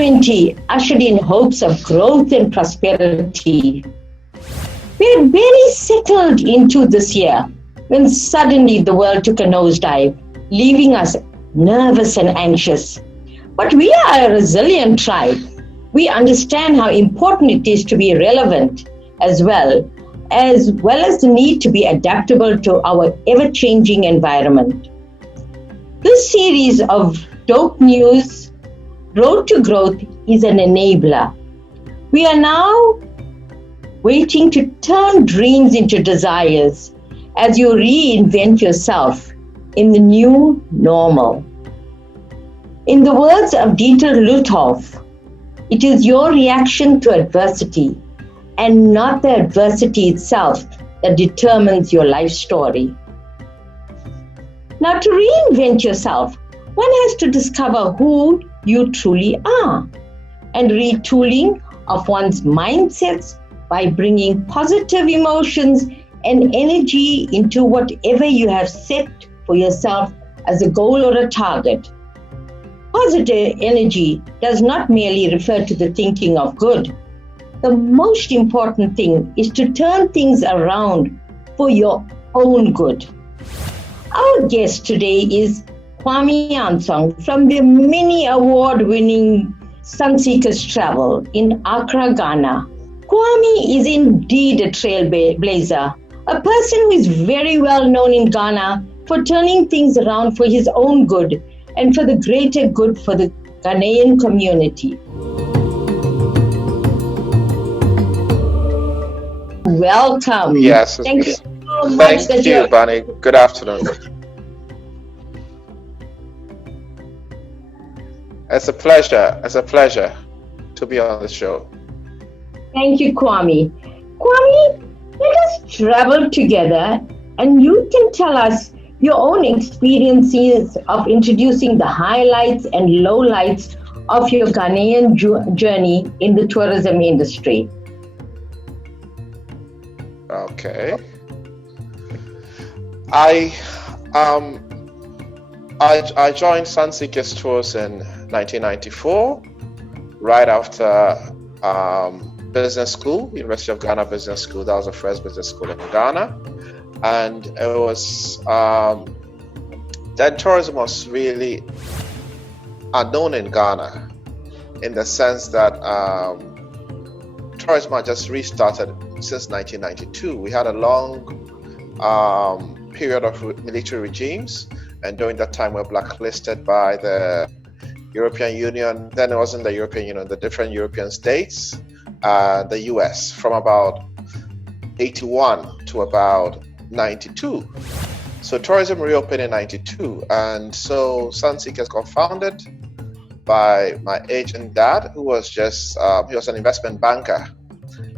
2020 ushered in hopes of growth and prosperity. We had barely settled into this year when suddenly the world took a nosedive, leaving us nervous and anxious. But we are a resilient tribe. We understand how important it is to be relevant as well as the need to be adaptable to our ever-changing environment. This series of Dope News, Road to Growth, is an enabler. We are now waiting to turn dreams into desires as you reinvent yourself in the new normal. In the words of Dieter Luthoff, it is your reaction to adversity and not the adversity itself that determines your life story. Now, to reinvent yourself, one has to discover who you truly are and retooling of one's mindsets by bringing positive emotions and energy into whatever you have set for yourself as a goal or a target. Positive energy does not merely refer to the thinking of good. The most important thing is to turn things around for your own good. Our guest today is Kwame Ansong from the many award-winning Sunseekers Travel in Accra, Ghana. Kwame is indeed a trailblazer, a person who is very well known in Ghana for turning things around for his own good and for the greater good for the Ghanaian community. Welcome. Yes. Thank you so much. Thank you, Bunny. Good afternoon. It's a pleasure to be on the show. Thank you, Kwame. Kwame, let us travel together and you can tell us your own experiences of introducing the highlights and lowlights of your Ghanaian journey in the tourism industry. Okay. I joined Sunseekers Tours in 1994, right after business school, University of Ghana Business School. That was the first business school in Ghana. And it was, then tourism was really unknown in Ghana in the sense that tourism had just restarted since 1992. We had a long period of military regimes, and during that time we were blacklisted by the European Union. Then it wasn't the European Union, the different European states, the US, from about 81 to about 92. So tourism reopened in 92, and so Sunseekers got founded by my agent dad, who was just he was an investment banker,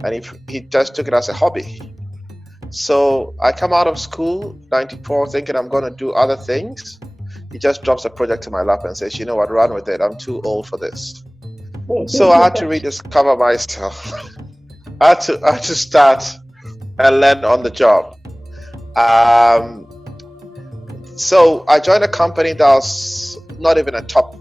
and he just took it as a hobby. So I come out of school 94 thinking I'm going to do other things. He just drops a project in my lap and says, you know what, run with it, I'm too old for this. So I had to rediscover myself. I had to start and learn on the job. So I joined a company that was not even a top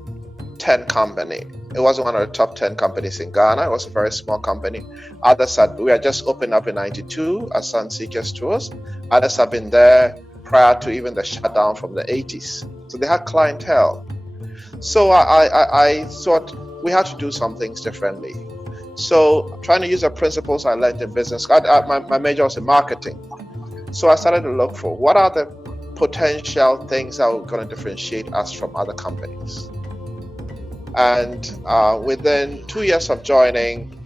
10 company. It wasn't one of the top 10 companies in Ghana. It was a very small company. Others we had just opened up in 92 as Sunseekers Tours. Others have been there prior to even the shutdown from the 80s. So they had clientele. So I thought we had to do some things differently. So trying to use the principles I learned in business. My major was in marketing. So I started to look for what are the potential things that were going to differentiate us from other companies. And within 2 years of joining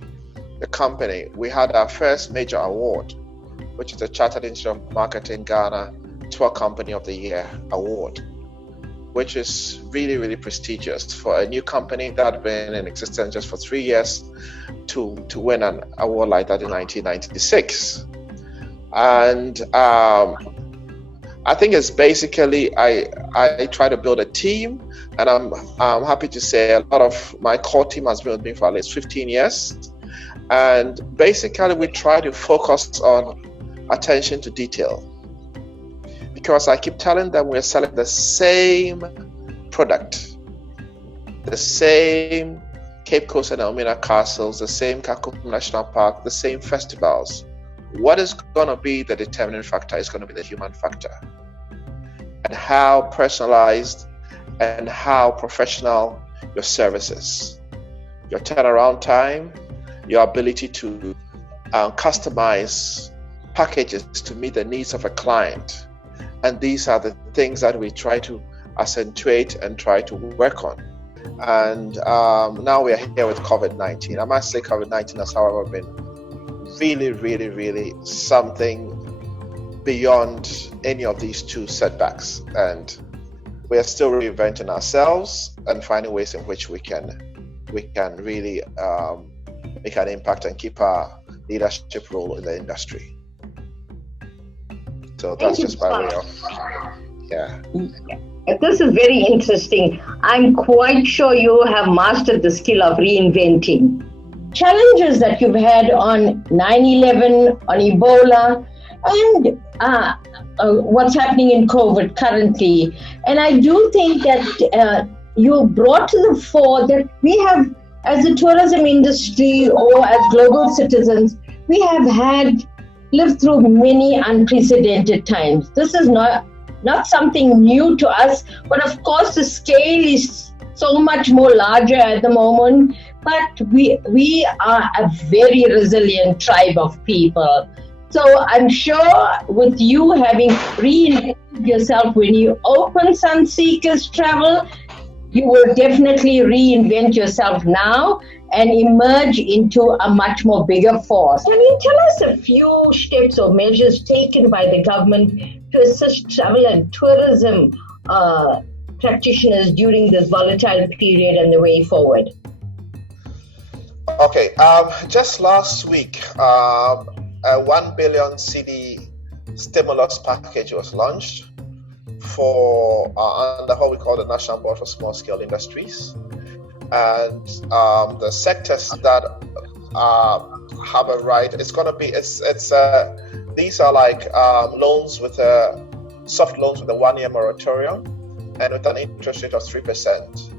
the company, we had our first major award, which is the Chartered Institute of Marketing Ghana Tour Company of the Year award, which is really, really prestigious for a new company that had been in existence just for 3 years to win an award like that in 1996. And I think it's basically I try to build a team, and I'm happy to say a lot of my core team has been with me for at least 15 years. And basically we try to focus on attention to detail, because I keep telling them we're selling the same product, the same Cape Coast and Elmina castles, the same Kakum National Park, the same festivals. What is going to be the determining factor is going to be the human factor, and how personalized and how professional your services, your turnaround time, your ability to customize packages to meet the needs of a client. And these are the things that we try to accentuate and try to work on. And now we are here with COVID-19. I must say COVID-19 has, however, been really, really, really something beyond any of these two setbacks. And we are still reinventing ourselves and finding ways in which we can really make an impact and keep our leadership role in the industry. So that's just by way of, yeah. This is very interesting. I'm quite sure you have mastered the skill of reinventing. Challenges that you've had on 9/11, on Ebola, and what's happening in COVID currently. And I do think that you brought to the fore that we have, as a tourism industry or as global citizens, we have lived through many unprecedented times. This is not something new to us, but of course the scale is so much more larger at the moment. But we are a very resilient tribe of people. So I'm sure with you having reinvented yourself when you open Sunseekers Travel, you will definitely reinvent yourself now and emerge into a much more bigger force. Can you tell us a few steps or measures taken by the government to assist travel and tourism practitioners during this volatile period and the way forward? Okay, just last week, a 1 billion CD stimulus package was launched for under what we call the National Board for Small Scale Industries, and the sectors that have a right. It's going to be these are like loans with soft loans with a 1-year moratorium and with an interest rate of 3%.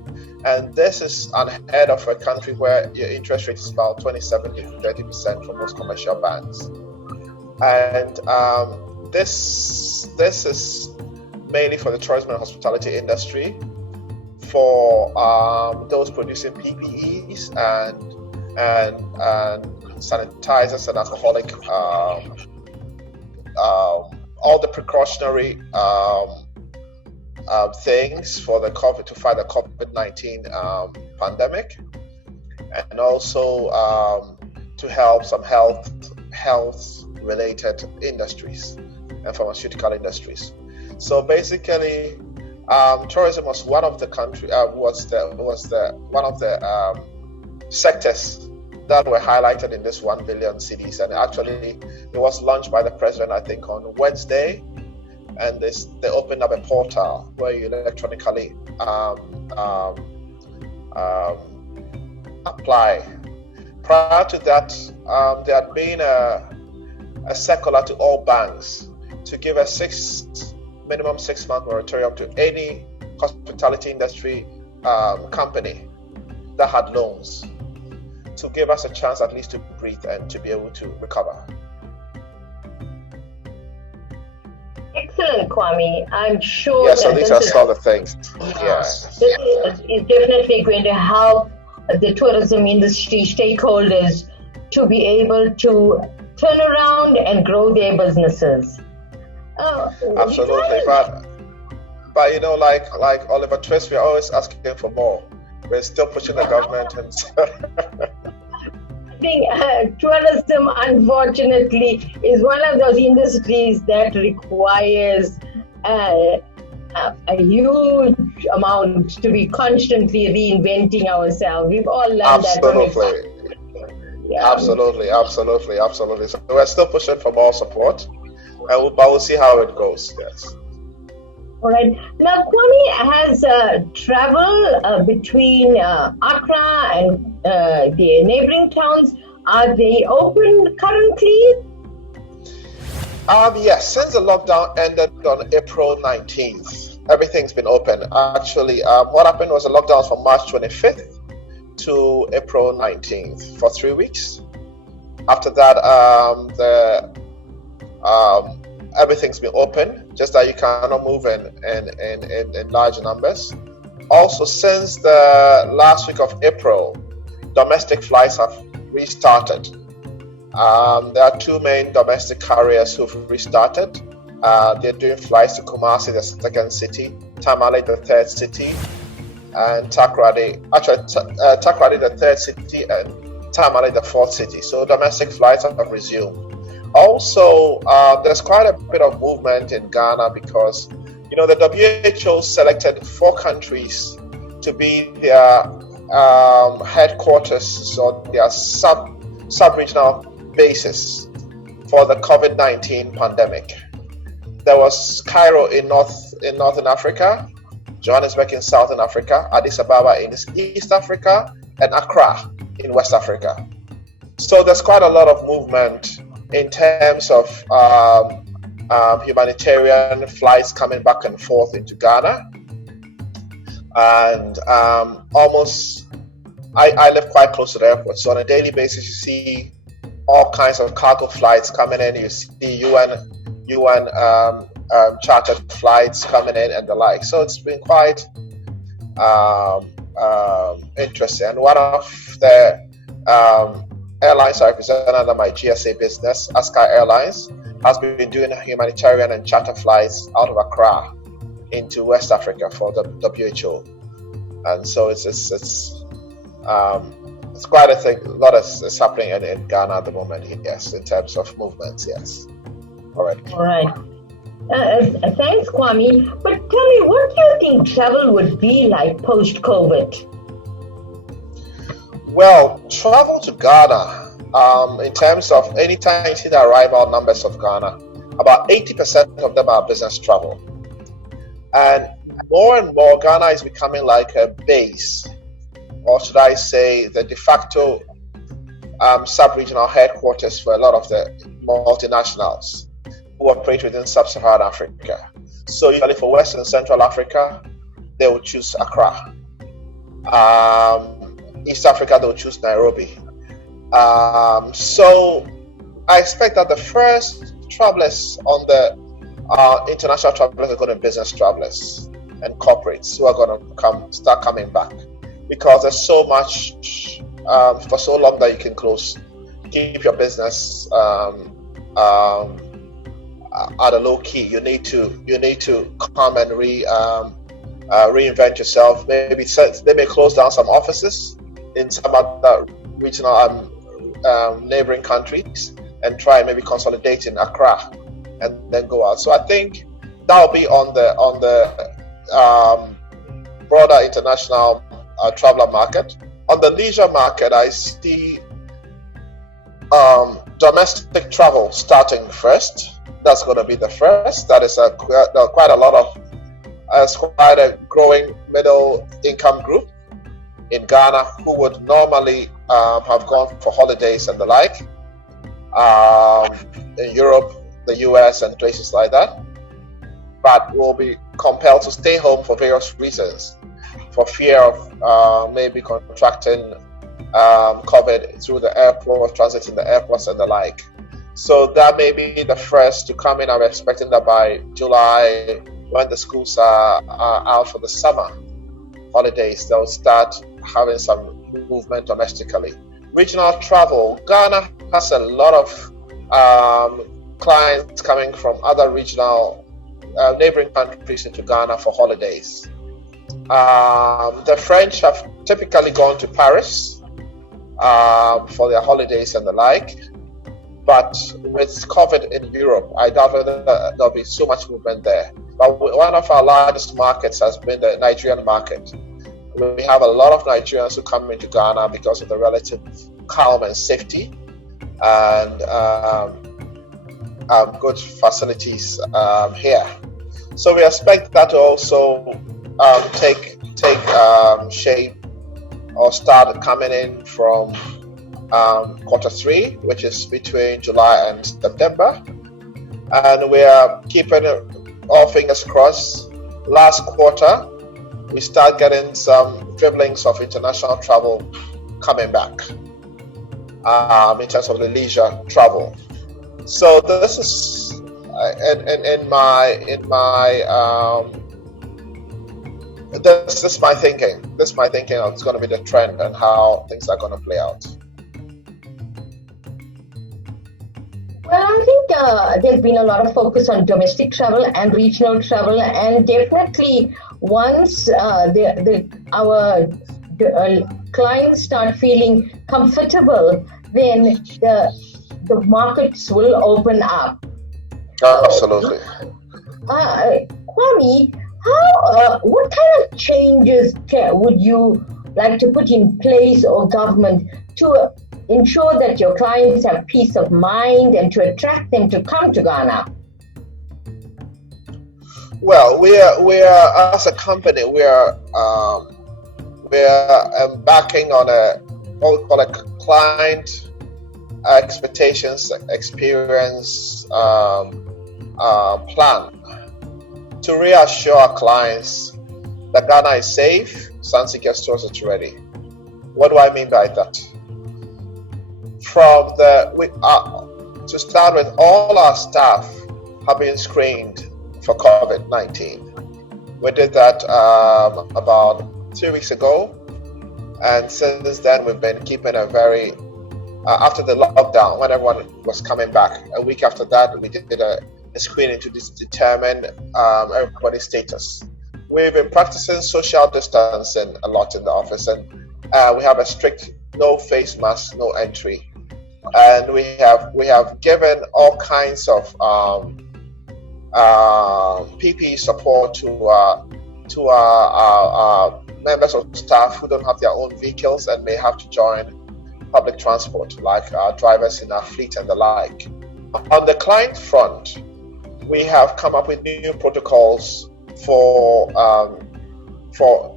And this is unheard of a country where your interest rate is about 27 to 30% for most commercial banks. And this is mainly for the tourism and hospitality industry, for those producing PPEs and sanitizers and alcoholic, all the precautionary things for the to fight the COVID-19 pandemic, and also to help some health-related industries and pharmaceutical industries. So basically, tourism was one of the sectors that were highlighted in this 1 billion CDs, and actually it was launched by the president, I think, on Wednesday. And they opened up a portal where you electronically apply. Prior to that, there had been a circular to all banks to give a minimum 6-month moratorium to any hospitality industry company that had loans, to give us a chance at least to breathe and to be able to recover. Excellent, Kwame. I'm sure. Yeah, so these are some of the things. This is definitely going to help the tourism industry stakeholders to be able to turn around and grow their businesses. Absolutely, but you know, like Oliver Twist, we're always asking for more. We're still pushing the government, and I think tourism, unfortunately, is one of those industries that requires a huge amount to be constantly reinventing ourselves. We've all learned that. Absolutely. Absolutely. So we're still pushing for more support, but we'll see how it goes. Yes. All right. Now, Kwame has travel between Accra and the neighboring towns. Are they open currently? Yes. Since the lockdown ended on April 19th, everything's been open. Actually, what happened was the lockdown was from March 25th to April 19th for 3 weeks. After that, everything's been open, just that you cannot move in large numbers. Also, since the last week of April, domestic flights have restarted. There are two main domestic carriers who've restarted. They're doing flights to Kumasi, the second city, Tamale, the third city, and Takoradi, Takoradi, the third city, and Tamale, the fourth city. So domestic flights have resumed. Also, there's quite a bit of movement in Ghana because, the WHO selected 4 countries to be their headquarters, so their sub-regional basis for the COVID-19 pandemic. There was Cairo in Northern Africa, Johannesburg in Southern Africa, Addis Ababa in East Africa, and Accra in West Africa. So there's quite a lot of movement in terms of humanitarian flights coming back and forth into Ghana. And I live quite close to the airport, so on a daily basis you see all kinds of cargo flights coming in. You see UN chartered flights coming in and the like. So it's been quite interesting. And one of the airlines I represent under my GSA business, Askai Airlines, has been doing humanitarian and charter flights out of Accra into West Africa for the WHO. And so it's quite a thing. A lot is happening in Ghana at the moment, yes, in terms of movements, yes. All right. Thanks, Kwame. But tell me, what do you think travel would be like post-COVID? Well, travel to Ghana, in terms of anytime you see the arrival numbers of Ghana, about 80% of them are business travel. And more, Ghana is becoming like a base, or should I say the de facto sub-regional headquarters for a lot of the multinationals who operate within sub-Saharan Africa. So usually for West and Central Africa, they will choose Accra. East Africa, they will choose Nairobi. So I expect that the first travelers on the international travelers are going to be business travelers and corporates who are going to start coming back, because there's so much for so long that you can keep your business at a low key. You need to come and reinvent yourself. Maybe they may close down some offices in some other regional neighboring countries and try and maybe consolidate in Accra and then go out. So I think that will be on the broader international traveler market. On the leisure market, I see domestic travel starting first. That's going to be the first. That is quite a growing middle income group in Ghana who would normally have gone for holidays and the like in Europe, the US, and places like that, but will be compelled to stay home for various reasons, for fear of maybe contracting COVID through the airport, transiting the airports and the like. So that may be the first to come in. I'm expecting that by July, when the schools are out for the summer holidays, they'll start having some movement domestically. Regional travel, Ghana has a lot of clients coming from other regional neighboring countries into Ghana for holidays. The French have typically gone to Paris for their holidays and the like. But with COVID in Europe, I doubt whether there'll be so much movement there. But one of our largest markets has been the Nigerian market. We have a lot of Nigerians who come into Ghana because of the relative calm and safety and good facilities here. So we expect that to also take shape or start coming in from Q3, which is between July and September, and we are keeping all fingers crossed. Last quarter, we start getting some dribblings of international travel coming back in terms of the leisure travel. So this is in my this is my thinking. This is my thinking of it's going to be the trend and how things are going to play out. Well, I think there's been a lot of focus on domestic travel and regional travel, and definitely once our clients start feeling comfortable, then the markets will open up. Absolutely. Kwame, what kind of changes would you like to put in place, or government, to ensure that your clients have peace of mind and to attract them to come to Ghana? Well, we are as a company, we are embarking on what we call a client expectations experience plan to reassure our clients that Ghana is safe, Sunseekers stores is ready. What do I mean by that? To start with, all our staff have been screened for COVID-19. We did that about 2 weeks ago, and since then we've been keeping a very after the lockdown, when everyone was coming back, a week after that we did a screening to determine everybody's status. We've been practicing social distancing a lot in the office, and we have a strict no face mask, no entry, and we have given all kinds of PPE support to our members of staff who don't have their own vehicles and may have to join public transport, like drivers in our fleet and the like. On the client front, we have come up with new protocols for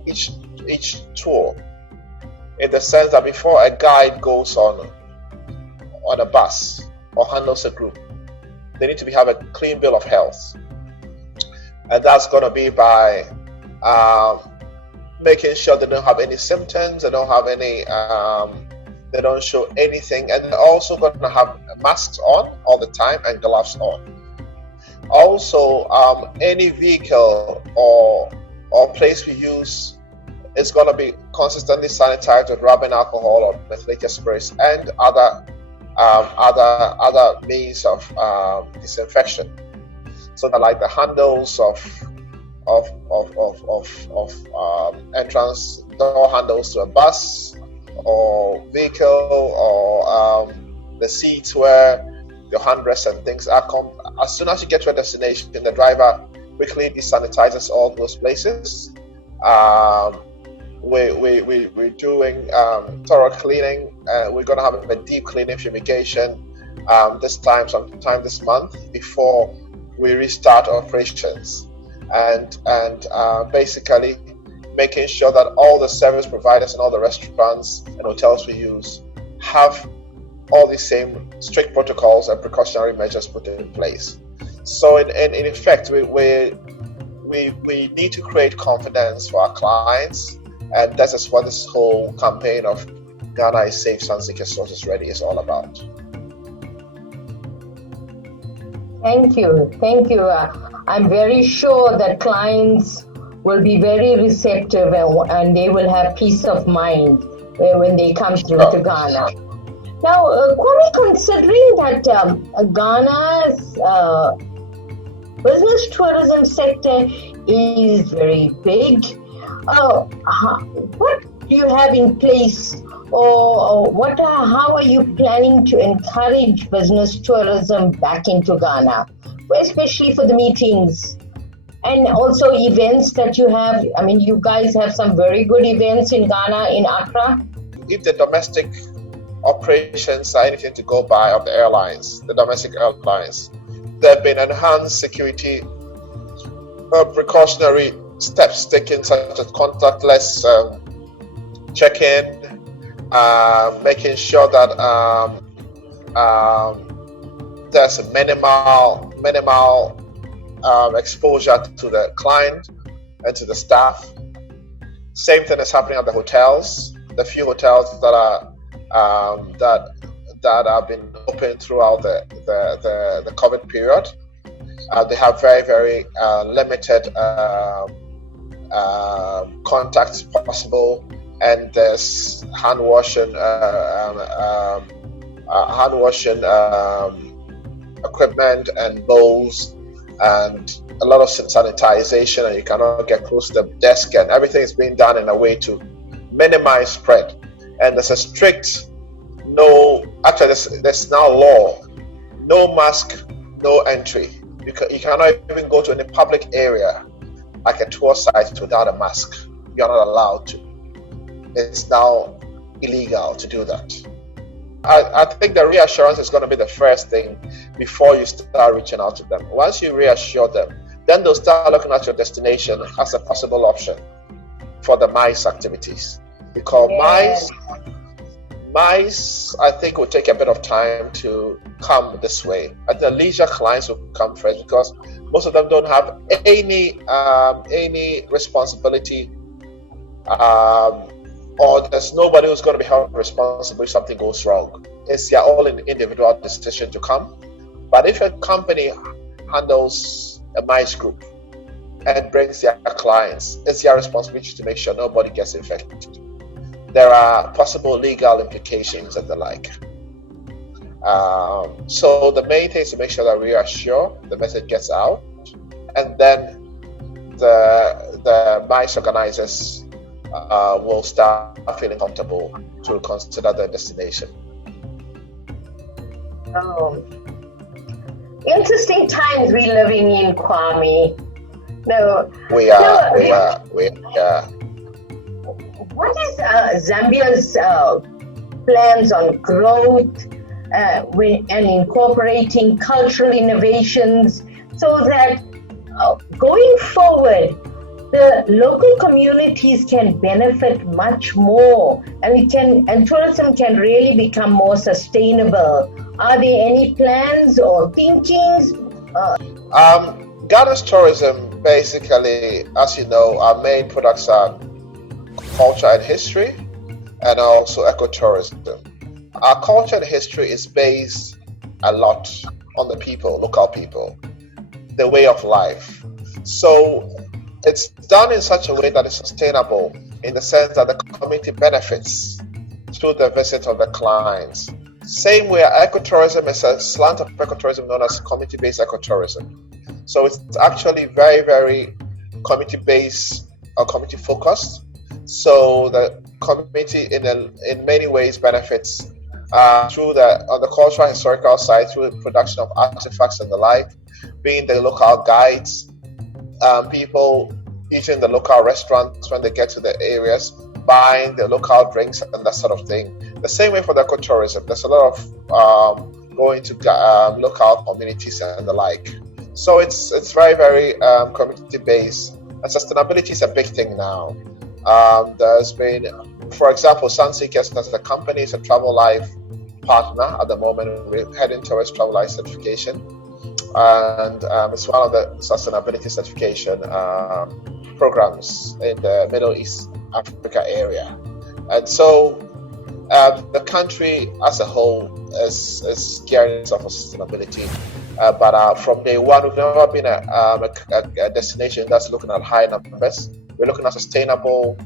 each tour, in the sense that before a guide goes on a bus or handles a group, they need to have a clean bill of health, and that's going to be by making sure they don't have any symptoms, they don't have any, they don't show anything, and they're also going to have masks on all the time and gloves on. Also, any vehicle or place we use is going to be consistently sanitized with rubbing alcohol or methylated spirits and other means of disinfection. So that, like the handles of entrance door handles to a bus or vehicle, or the seats where your handrests and things are. As soon as you get to a destination, the driver quickly desanitizes all those places. We're doing thorough cleaning. We're going to have a deep cleaning fumigation sometime this month before we restart operations, and basically making sure that all the service providers and all the restaurants and hotels we use have all the same strict protocols and precautionary measures put in place. So in effect, we need to create confidence for our clients, and that is what this whole campaign of Ghana is safe, Sunseekers stores is ready is all about. Thank you. I'm very sure that clients will be very receptive, and they will have peace of mind when they come through to Ghana. Now, Kwame, considering that Ghana's business tourism sector is very big, what do you have in place, or how are you planning to encourage business tourism back into Ghana, especially for the meetings and also events that you have? I mean, you guys have some very good events in Ghana, in Accra. If the domestic operations are anything to go by of the airlines, the domestic airlines, there have been enhanced security precautionary steps taken, such as contactless check-in, making sure that there's a minimal exposure to the client and to the staff. Same thing is happening at the hotels. the few hotels that are that have been open throughout the COVID period. They have very, very limited contacts possible, and there's hand washing equipment and bowls and a lot of sanitization, and you cannot get close to the desk, and everything is being done in a way to minimize spread. And there's a strict there's now law, no mask, no entry. You cannot even go to any public area like a tour site without a mask. You're not allowed to. It's now illegal to do that. I think the reassurance is going to be the first thing before you start reaching out to them. Once you reassure them, then they'll start looking at your destination as a possible option for the MICE activities. Because MICE, I think, will take a bit of time to come this way. And the leisure clients will come first because most of them don't have any responsibility, or there's nobody who's going to be held responsible if something goes wrong. It's their own individual decision to come. But if a company handles a MICE group and brings their clients, it's their responsibility to make sure nobody gets infected. There are possible legal implications and the like. So the main thing is to make sure that we are sure the message gets out, and then the MICE organizers will start feeling comfortable to consider their destination. Oh, interesting times we're living in, Kwame. No, we are. What is Zambia's plans on growth and incorporating cultural innovations so that going forward, the local communities can benefit much more, and tourism can really become more sustainable? Are there any plans or thinkings? Ghana's tourism, basically, as you know, our main products are culture and history, and also ecotourism. Our culture and history is based a lot on the people, local people, the way of life. So it's done in such a way that it's sustainable, in the sense that the community benefits through the visit of the clients. Same way, ecotourism is a slant of ecotourism known as community-based ecotourism. So it's actually very, very community-based or community-focused. So the community in many ways benefits through on the cultural historical side, through the production of artifacts and the like, being the local guides, people eating the local restaurants when they get to the areas, buying the local drinks and that sort of thing. The same way for the ecotourism, there's a lot of going to local communities and the like. So it's very, very community based, and sustainability is a big thing now. There's been, for example, Sunseekers as the company is a Travel Life partner at the moment. We're heading towards Travel Life certification, and it's one of the sustainability certification programs in the Middle East Africa area. And so the country as a whole is gearing itself for sustainability. But from day one, we've never been a destination that's looking at high numbers. We're looking at sustainable,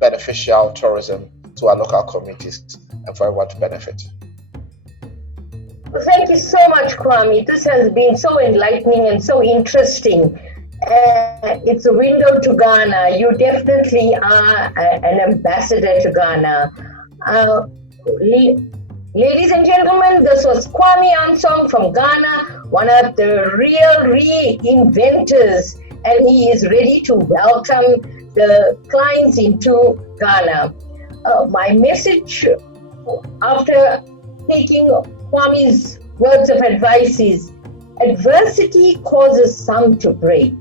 beneficial tourism to our local communities and for everyone to benefit. Thank you so much, Kwame. This has been so enlightening and so interesting. It's a window to Ghana. You definitely are an ambassador to Ghana. Ladies and gentlemen, this was Kwame Ansong from Ghana, one of the real reinventors, and he is ready to welcome the clients into Ghana. My message after taking Kwame's words of advice is, adversity causes some to break,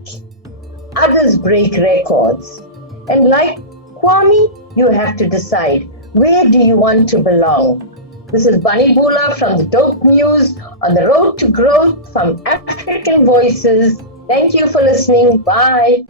others break records. And like Kwame, you have to decide, where do you want to belong? This is Bunny Bhoola from the Dope News on the road to growth from African Voices. Thank you for listening. Bye.